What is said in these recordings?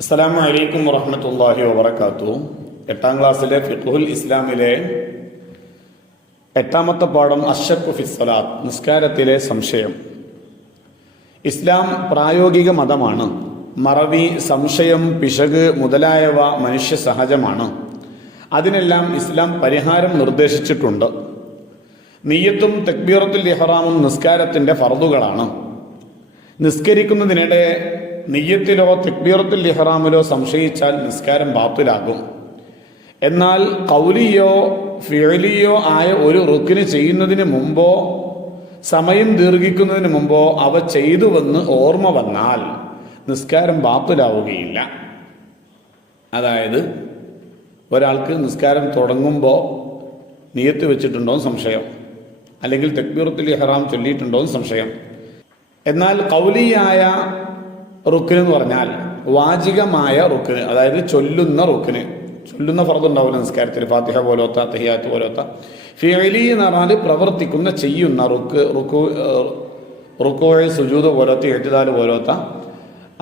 അസ്സലാമു അലൈക്കും വറഹ്മത്തുള്ളാഹി വബറകാതുഹു. 8ാം ക്ലാസ്സിലെ ഫിഖ്ഹുൽ ഇസ്ലാമിലെ 8ാമത്തെ പാഠം അശ്ശക്കു ഫി സ്വലാത്ത്, നിസ്കാരത്തിലെ സംശയം. ഇസ്ലാം പ്രായോഗിക മതമാണ്. മറവി, സംശയം, പിശക് മുതലായവ മനുഷ്യ സഹജമാണ്. അതിനെല്ലാം ഇസ്ലാം പരിഹാരം നിർദ്ദേശിച്ചിട്ടുണ്ട്. നിയ്യത്തും തക്ബീറത്തുൽ ഇഹ്റാമും നിസ്കാരത്തിന്റെ ഫർദുകളാണ്. നിസ്കരിക്കുന്നതിനിടെ നിയ്യത്തിലോ തക്ബീറത്തുൽ ഇഹ്റാമിലോ സംശയിച്ചാൽ നിസ്കാരം ബാത്തിലാകും. എന്നാൽ ഖൗലിയോ ഫിഅലിയോ ആയ ഒരു റുക്ന് ചെയ്യുന്നതിന് മുമ്പോ സമയം ദീർഘിക്കുന്നതിന് മുമ്പോ അവ ചെയ്തുവെന്ന് ഓർമ്മ വന്നാൽ നിസ്കാരം ബാത്തിലാവുകയില്ല. അതായത് ഒരാൾക്ക് നിസ്കാരം തുടങ്ങുമ്പോൾ നിയ്യത്ത് വെച്ചിട്ടുണ്ടോ എന്ന് സംശയം, അല്ലെങ്കിൽ തക്ബീറത്തുൽ ഇഹ്റാം ചൊല്ലിയിട്ടുണ്ടോ എന്ന് സംശയം. എന്നാൽ ഖൗലിയായ റുക്ന് എന്ന് പറഞ്ഞാൽ വാചികമായ റുക്ന്, അതായത് ചൊല്ലുന്ന റുക്ന്, ചൊല്ലുന്ന ഫർദ് ഉണ്ടാവില്ല നിസ്കാരത്തിൽ, ഫാത്തിഹ പോലത്തെ തഹിയാത്ത് പോലത്തെ. ഫിഅലി എന്ന് പറഞ്ഞാൽ പ്രവർത്തിക്കുന്ന, ചെയ്യുന്ന റുക്കൂ സുജൂദ് പോലത്തെ ഇഅ്തിദാൽ പോലത്തെ,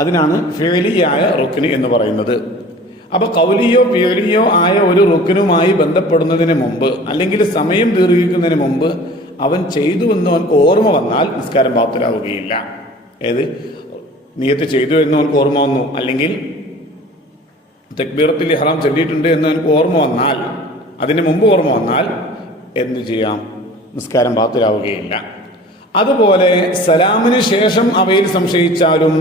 അതിനാണ് ഫിഅലിയായ റുക്ന് എന്ന് പറയുന്നത്. അപ്പോൾ ഖൗലിയോ ഫിഅലിയോ ആയ ഒരു റുക്നുമായി ബന്ധപ്പെടുന്നതിന് മുമ്പ്, അല്ലെങ്കിൽ സമയം ദീർഘിക്കുന്നതിന് മുമ്പ് അവൻ ചെയ്തു എന്ന് അവൻക്ക് ഓർമ്മ വന്നാൽ നിസ്കാരം ബാത്തിലാവുകയില്ല. ഏത് നിയ്യത്ത് ചെയ്തു എന്ന് അവൻക്ക് ഓർമ്മ വന്നു, അല്ലെങ്കിൽ തക്ബീറത്തുൽ ഇഹ്റാം ചൊല്ലിയിട്ടുണ്ട് എന്ന് അവൻക്ക് ഓർമ്മ വന്നാൽ, അതിന് മുമ്പ് ഓർമ്മ വന്നാൽ എന്ത് ചെയ്യാം? നിസ്കാരം ബാത്തിലാവുകയില്ല. അതുപോലെ സലാമിന് ശേഷം അവയിൽ സംശയിച്ചാലും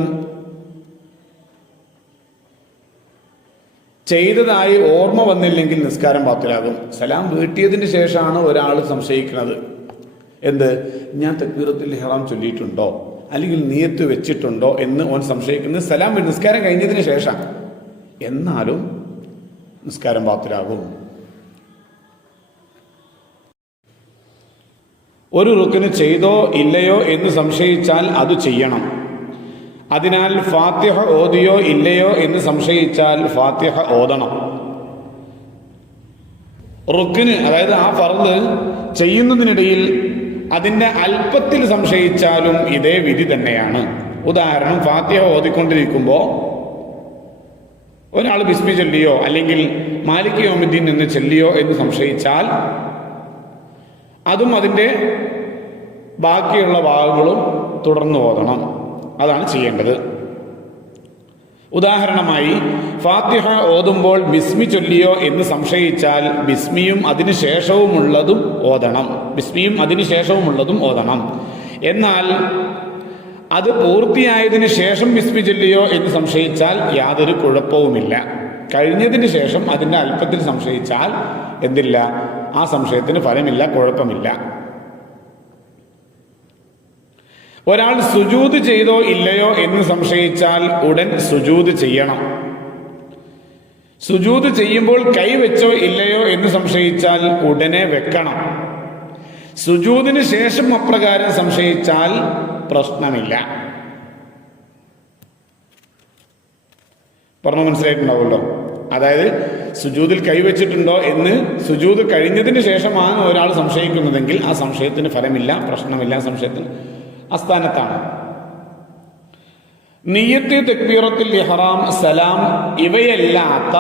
ചെയ്തതായി ഓർമ്മ വന്നില്ലെങ്കിൽ നിസ്കാരം ബാത്തിലാകും. സലാം വീട്ടിയതിന് ശേഷമാണ് ഒരാൾ സംശയിക്കുന്നത്. എന്ത്, ഞാൻ തക്ബീറത്തുൽ ഇഹ്റാം ചൊല്ലിയിട്ടുണ്ടോ അല്ലെങ്കിൽ നിയ്യത്ത് വെച്ചിട്ടുണ്ടോ എന്ന് ഓൻ സംശയിക്കുന്നത് സലാം നിസ്കാരം കഴിഞ്ഞതിന് ശേഷം. എന്നാലും നിസ്കാരം ബാത്തിലാകും. ഒരു റുക്ന് ചെയ്തോ ഇല്ലയോ എന്ന് സംശയിച്ചാൽ അത് ചെയ്യണം. അതിനാൽ ഫാത്തിഹ ഓതിയോ ഇല്ലയോ എന്ന് സംശയിച്ചാൽ ഫാത്തിഹ ഓതണം. റുക്ന്, അതായത് ആ ഫർദ് ചെയ്യുന്നതിനിടയിൽ അതിൻ്റെ അല്പത്തിൽ സംശയിച്ചാലും ഇതേ വിധി തന്നെയാണ്. ഉദാഹരണം, ഫാത്തിഹ ഓതിക്കൊണ്ടിരിക്കുമ്പോൾ ഒരാൾ ബിസ്മി ചൊല്ലിയോ അല്ലെങ്കിൽ മാലിക് യൗമിദ്ദീൻ എന്ന് ചൊല്ലിയോ എന്ന് സംശയിച്ചാൽ അതും അതിൻ്റെ ബാക്കിയുള്ള ഭാഗങ്ങളും തുടർന്ന് ഓതണം. അതാണ് ചെയ്യേണ്ടത്. ഉദാഹരണമായി, ഫാത്തിഹ ഓതുമ്പോൾ ബിസ്മി ചൊല്ലിയോ എന്ന് സംശയിച്ചാൽ ബിസ്മിയും അതിനുശേഷവുമുള്ളതും ഓതണം. എന്നാൽ അത് പൂർത്തിയായതിനു ശേഷം ബിസ്മി ചൊല്ലിയോ എന്ന് സംശയിച്ചാൽ യാതൊരു കുഴപ്പവുമില്ല. കഴിഞ്ഞതിന് ശേഷം അതിൻ്റെ അല്പത്തിൽ സംശയിച്ചാൽ എന്തില്ല, ആ സംശയത്തിന് ഫലമില്ല, കുഴപ്പമില്ല. ഒരാൾ സുജൂദ് ചെയ്തോ ഇല്ലയോ എന്ന് സംശയിച്ചാൽ ഉടൻ സുജൂദ് ചെയ്യണം. സുജൂദ് ചെയ്യുമ്പോൾ കൈവച്ചോ ഇല്ലയോ എന്ന് സംശയിച്ചാൽ ഉടനെ വെക്കണം. സുജൂദിന് ശേഷം അപ്രകാരം സംശയിച്ചാൽ പ്രശ്നമില്ല. പറഞ്ഞു മനസ്സിലായിട്ടുണ്ടാവുമല്ലോ. അതായത് സുജൂദിൽ കൈവച്ചിട്ടുണ്ടോ എന്ന് സുജൂദ് കഴിഞ്ഞതിന് ശേഷമാണ് ഒരാൾ സംശയിക്കുന്നതെങ്കിൽ ആ സംശയത്തിന് ഫലമില്ല, പ്രശ്നമില്ല, സംശയത്തിന് അസ്ഥാനത്താണ്. നിയ്യത്ത്, തക്ബീറത്തുൽ ഇഹ്റാം, സലാം ഇവയല്ലാത്ത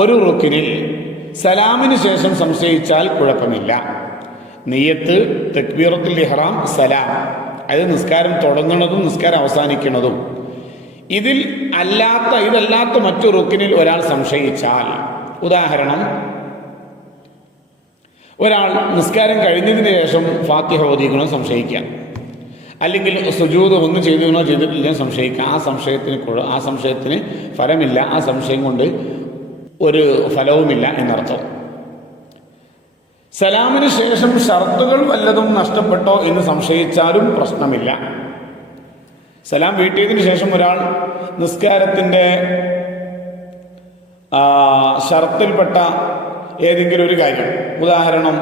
ഒരു റുക്നിൽ സലാമിന് ശേഷം സംശയിച്ചാൽ കുഴപ്പമില്ല. നിയ്യത്ത്, തക്ബീറത്തുൽ ഇഹ്റാം, സലാം, അത് നിസ്കാരം തുടങ്ങുന്നതും നിസ്കാരം അവസാനിക്കുന്നതും. ഇതല്ലാത്ത മറ്റു റുക്നിൽ ഒരാൾ സംശയിച്ചാൽ, ഉദാഹരണം, ഒരാൾ നിസ്കാരം കഴിഞ്ഞതിന് ശേഷം ഫാത്തിഹ ഓതിക്കണോ സംശയിക്കാം, അല്ലെങ്കിൽ സുജൂദ് ഒന്നും ചെയ്തിരുന്നോ ചെയ്തിട്ടില്ല സംശയിക്കാം. ആ സംശയത്തിന് ഫലമില്ല, ആ സംശയം കൊണ്ട് ഒരു ഫലവുമില്ല എന്നർത്ഥം. സലാമിന് ശേഷം ഷർത്തുകൾ വല്ലതും നഷ്ടപ്പെട്ടോ എന്ന് സംശയിച്ചാലും പ്രശ്നമില്ല. സലാം വീട്ടിയതിന് ശേഷം ഒരാൾ നിസ്കാരത്തിൻ്റെ ഷർത്തിൽപ്പെട്ട ഏതെങ്കിലും ഒരു കാര്യം, ഉദാഹരണം,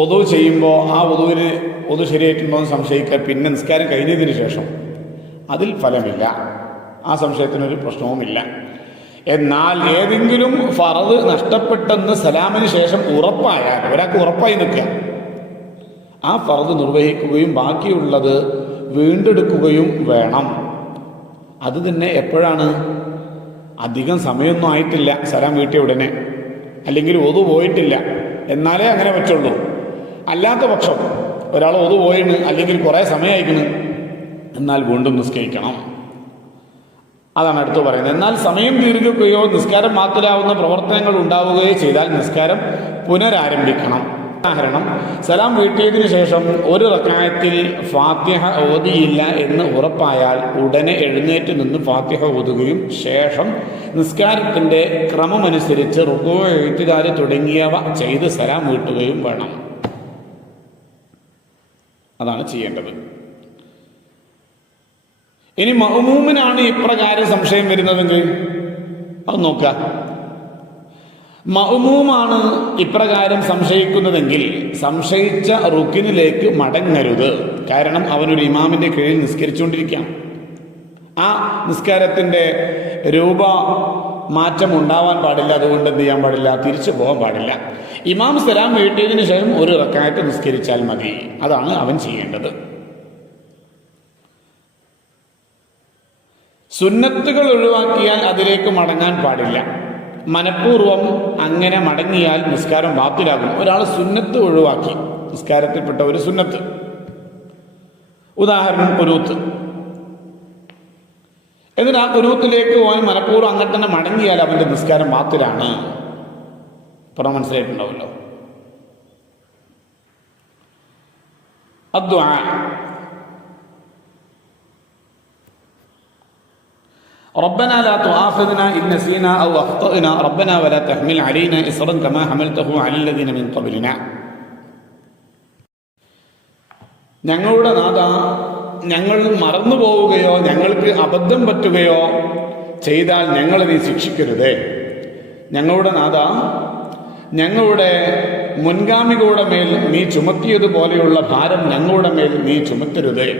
വുദു ചെയ്യുമ്പോൾ ആ വുദു ശരിയായിട്ടുണ്ടോ എന്ന് സംശയിക്കുക, പിന്നെ നിസ്കാരം കഴിഞ്ഞതിന് ശേഷം, അതിൽ ഫലമില്ല, ആ സംശയത്തിനൊരു പ്രശ്നവുമില്ല. എന്നാൽ ഏതെങ്കിലും ഫർദ് നഷ്ടപ്പെട്ടെന്ന് സലാമിന് ശേഷം ഉറപ്പായാൽ, ഒരാൾക്ക് ഉറപ്പായി നിൽക്കുക, ആ ഫർദ് നിർവഹിക്കുകയും ബാക്കിയുള്ളത് വീണ്ടെടുക്കുകയും വേണം. അത് തന്നെ എപ്പോഴാണ്? അധികം സമയമൊന്നും ആയിട്ടില്ല സലാം വീട്ടിയ ഉടനെ, അല്ലെങ്കിൽ ഒതു പോയിട്ടില്ല, എന്നാലേ അങ്ങനെ പറ്റുള്ളൂ. അല്ലാത്ത പക്ഷം ഒരാൾ ഒതു പോയിണ് അല്ലെങ്കിൽ കുറേ സമയമായിക്കണ്, എന്നാൽ വീണ്ടും നിസ്കരിക്കണം. അതാണ് അടുത്ത് പറയുന്നത്. എന്നാൽ സമയം ദീർഘിക്കുകയോ നിസ്കാരം മാത്തലാവുന്ന പ്രവർത്തനങ്ങൾ ഉണ്ടാവുകയോ ചെയ്താൽ നിസ്കാരം പുനരാരംഭിക്കണം. ഉദാഹരണം, സലാം വീട്ടിയതിനു ശേഷം ഒരു റക്അത്തിൽ ഫാത്തിഹ ഓതിയില്ല എന്ന് ഉറപ്പായാൽ ഉടനെ എഴുന്നേറ്റ് നിന്ന് ഫാത്തിഹ ഓതുകയും ശേഷം നിസ്കാരത്തിൻ്റെ ക്രമമനുസരിച്ച് റുകൂ, ഇഅ്തിദാൽ തുടങ്ങിയവ ചെയ്ത് സലാം വീട്ടുകയും വേണം. അതാണ് ചെയ്യേണ്ടത്. ഇനി മഅ്മൂമിനാണ് ഇപ്രകാരം സംശയം വരുന്നതെങ്കിൽ അത് നോക്കുക. മഅ്മൂമാണ് ഇപ്രകാരം സംശയിക്കുന്നതെങ്കിൽ സംശയിച്ച റുക്കിനിലേക്ക് മടങ്ങരുത്. കാരണം അവനൊരു ഇമാമിൻ്റെ കീഴിൽ നിസ്കരിച്ചുകൊണ്ടിരിക്കുകയാണ്. ആ നിസ്കാരത്തിൻ്റെ രൂപ മാറ്റം ഉണ്ടാവാൻ പാടില്ല. അതുകൊണ്ട് എന്ത് ചെയ്യാൻ പാടില്ല? തിരിച്ചു പോകാൻ പാടില്ല. ഇമാം സലാം വീട്ടിയതിനു ശേഷം ഒരു റക്അത്ത് നിസ്കരിച്ചാൽ മതി. അതാണ് അവൻ ചെയ്യേണ്ടത്. സുന്നത്തുകൾ ഒഴിവാക്കിയാൽ അതിലേക്ക് മടങ്ങാൻ പാടില്ല. മനഃപൂർവ്വം അങ്ങനെ മടങ്ങിയാൽ നിസ്കാരം ബാത്തിലാകും. ഒരാൾ സുന്നത്ത് ഒഴിവാക്കി, നിസ്കാരത്തിൽപ്പെട്ട ഒരു സുന്നത്ത്, ഉദാഹരണം ഖുനൂത്ത്, എന്നിട്ട് ആ ഖുനൂത്തിലേക്ക് പോയി മനഃപൂർവ്വം അങ്ങനെ തന്നെ മടങ്ങിയാൽ അവൻ്റെ നിസ്കാരം ബാത്തിലാണ്. ഇപ്പോൾ മനസ്സിലായിട്ടുണ്ടാവല്ലോ. അദ്ദുആ, ربنا لا تؤاخذنا إن نسينا أو أخطأنا ربنا ولا تحمل علينا إصرا كما حملته على الذين من قبلنا. ഞങ്ങളുടെ നാഥ, ഞങ്ങൾ മറന്നു പോവുകയോ ഞങ്ങൾക്ക് അബദ്ധം പറ്റുകയോ ചെയ്താൽ ഞങ്ങളെ നീ ശിക്ഷിക്കരുതേ. ഞങ്ങളുടെ നാഥ, ഞങ്ങളുടെ മുൻഗാമികളുടെ മേൽ നീ ചുമത്തിയതുപോലെയുള്ള ഭാരം ഞങ്ങളുടെ മേൽ നീ ചുമത്തരുതേ.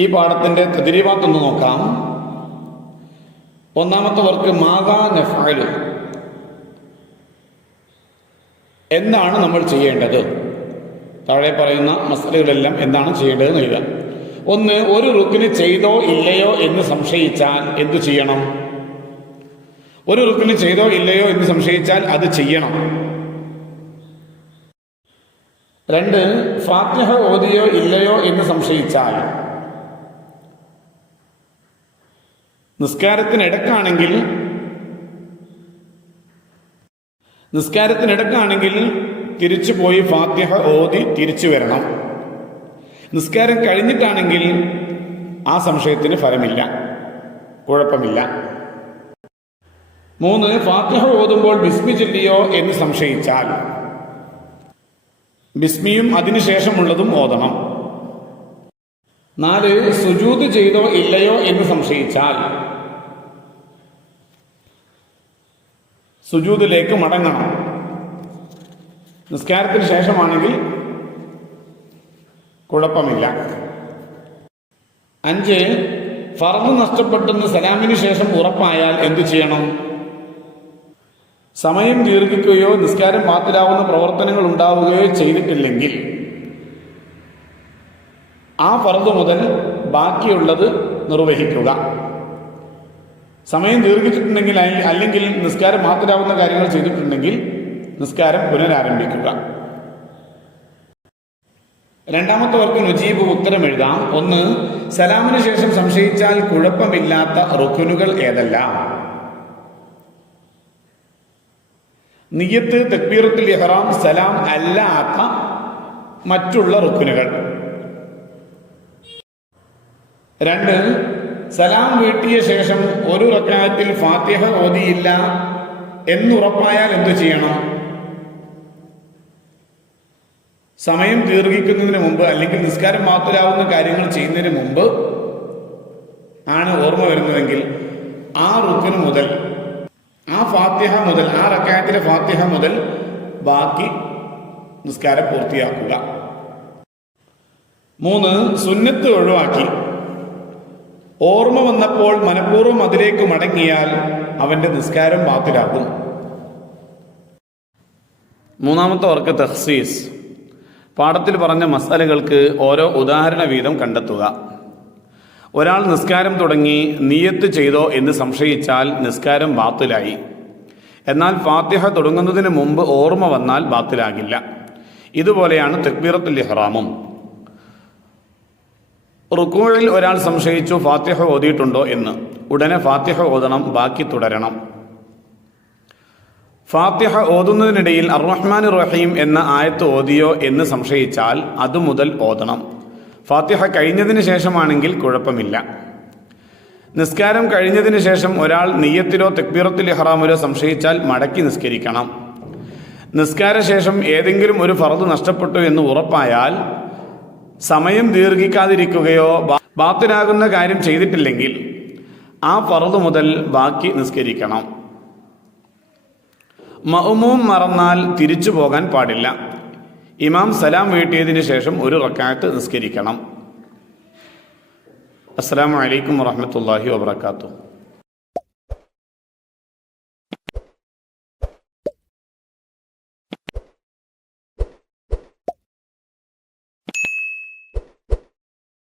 ഈ പാഠത്തിൻ്റെ തദ്രീബാത്തൊന്ന് നോക്കാം. ഒന്നാമത്തെ വർക്ക് മാദാ നഫ്അലു, എന്താണ് നമ്മൾ ചെയ്യേണ്ടത്? താഴെ പറയുന്ന മസ്അലകളെല്ലാം എന്താണ് ചെയ്യേണ്ടതെന്ന് എഴുതുക. ഒന്ന്, ഒരു റുക്ന് ചെയ്തോ ഇല്ലയോ എന്ന് സംശയിച്ചാൽ എന്തു ചെയ്യണം? ഒരു റുക്ന് ചെയ്തോ ഇല്ലയോ എന്ന് സംശയിച്ചാൽ അത് ചെയ്യണം. രണ്ട്, ഫാത്തിഹ ഓതിയോ ഇല്ലയോ എന്ന് സംശയിച്ചാൽ നിസ്കാരത്തിനിടക്കാണെങ്കിൽ തിരിച്ചു പോയി ഫാത്തിഹ ഓതി തിരിച്ചു വരണം. നിസ്കാരം കഴിഞ്ഞിട്ടാണെങ്കിൽ ആ സംശയത്തിന് ഫലമില്ല, കുഴപ്പമില്ല. മൂന്ന്, ഫാത്തിഹ ഓതുമ്പോൾ ബിസ്മി ചൊല്ലിയോ എന്ന് സംശയിച്ചാൽ ബിസ്മിയും അതിനുശേഷമുള്ളതും ഓതണം. നാല്, സുജൂദ് ചെയ്തോ ഇല്ലയോ എന്ന് സംശയിച്ചാൽ സുജൂദിലേക്ക് മടങ്ങണം. നിസ്കാരത്തിന് ശേഷമാണെങ്കിൽ കുഴപ്പമില്ല. അഞ്ച്, ഫർദ് നഷ്ടപ്പെട്ടെന്ന് സലാമിന് ശേഷം ഉറപ്പായാൽ എന്തു ചെയ്യണം? സമയം ദീർഘിക്കുകയോ നിസ്കാരം ബാത്തിലാവുന്ന പ്രവർത്തനങ്ങൾ ഉണ്ടാവുകയോ ചെയ്തിട്ടില്ലെങ്കിൽ ആ ഫർദ് മുതൽ ബാക്കിയുള്ളത് നിർവഹിക്കുക. സമയം ദീർഘിച്ചിട്ടുണ്ടെങ്കിൽ അല്ലെങ്കിൽ നിസ്കാരം ബാത്തിലാവുന്ന കാര്യങ്ങൾ ചെയ്തിട്ടുണ്ടെങ്കിൽ നിസ്കാരം പുനരാരംഭിക്കുക. രണ്ടാമത്തെ വർക്ക് നുജീബ്, ഉത്തരം എഴുതാം. ഒന്ന്, സലാമിന് ശേഷം സംശയിച്ചാൽ കുഴപ്പമില്ലാത്ത റുക്നുകൾ ഏതെല്ലാം? നിയ്യത്ത്, തക്ബീറത്തുൽ ഇഹ്റാം, സലാം അല്ലാത്ത മറ്റുള്ള റുക്നുകൾ. രണ്ട്, സലാം വീട്ടിയ ശേഷം ഒരു റക്അത്തിൽ ഫാത്തിഹ ഓതിയില്ല എന്നുറപ്പായാൽ എന്തു ചെയ്യണം? സമയം ദീർഘിക്കുന്നതിന് മുമ്പ് അല്ലെങ്കിൽ നിസ്കാരം മാത്രാവുന്ന കാര്യങ്ങൾ ചെയ്യുന്നതിന് മുമ്പ് ആണ് ഓർമ്മ വരുന്നതെങ്കിൽ ആ റുക്ന് മുതൽ, ആ ഫാത്തിഹ മുതൽ, ആ റക്അത്തിലെ ഫാത്തിഹ മുതൽ ബാക്കി നിസ്കാരം പൂർത്തിയാക്കുക. മൂന്ന്, സുന്നത്ത് ഒഴിവാക്കി ഓർമ്മ വന്നപ്പോൾ മനഃപൂർവ്വം അതിലേക്ക് മടങ്ങിയാൽ അവന്റെ നിസ്കാരം ബാത്തിലാകും. മൂന്നാമത്തെ വർക്ക് തഖ്സീസ്. പാഠത്തിൽ പറഞ്ഞ മസലകൾക്ക് ഓരോ ഉദാഹരണ വീതം കണ്ടെത്തുക. ഒരാൾ നിസ്കാരം തുടങ്ങി നിയ്യത്ത് ചെയ്തോ എന്ന് സംശയിച്ചാൽ നിസ്കാരം ബാത്തിലായി. എന്നാൽ ഫാത്തിഹ തുടങ്ങുന്നതിന് മുമ്പ് ഓർമ്മ വന്നാൽ ബാത്തിലാകില്ല. ഇതുപോലെയാണ് തക്ബീറത്തുൽ ഇഹ്റാമും. റുക്കൂഇൽ ഒരാൾ സംശയിച്ചു ഫാത്തിഹ ഓതിയിട്ടുണ്ടോ എന്ന്. ഉടനെ ഫാത്തിഹ ഓതണം, ബാക്കി തുടരണം. ഫാത്തിഹ ഓതുന്നതിനിടയിൽ അർറഹ്മാൻ റഹീം എന്ന ആയത്ത് ഓതിയോ എന്ന് സംശയിച്ചാൽ അതുമുതൽ ഓതണം. ഫാത്തിഹ കഴിഞ്ഞതിന് ശേഷമാണെങ്കിൽ കുഴപ്പമില്ല. നിസ്കാരം കഴിഞ്ഞതിന് ശേഷം ഒരാൾ നിയ്യത്തിലോ തക്ബീറത്തുൽ ഇഹ്റാമിലോ സംശയിച്ചാൽ മടക്കി നിസ്കരിക്കണം. നിസ്കാരശേഷം ഏതെങ്കിലും ഒരു ഫർദ് നഷ്ടപ്പെട്ടു എന്ന് ഉറപ്പായാൽ സമയം ദീർഘിക്കാതിരിക്കുകയോ ബാത്തിലാകുന്ന കാര്യം ചെയ്തിട്ടില്ലെങ്കിൽ ആ ഫർദ് മുതൽ ബാക്കി നിസ്കരിക്കണം. മഅ്മൂം മറന്നാൽ തിരിച്ചു പോകാൻ പാടില്ല. ഇമാം സലാം വീട്ടിയതിനു ശേഷം ഒരു റക്അത്ത് നിസ്കരിക്കണം. അസ്സലാമു അലൈക്കും വറഹ്മത്തുള്ളാഹി വബറകാതുഹു.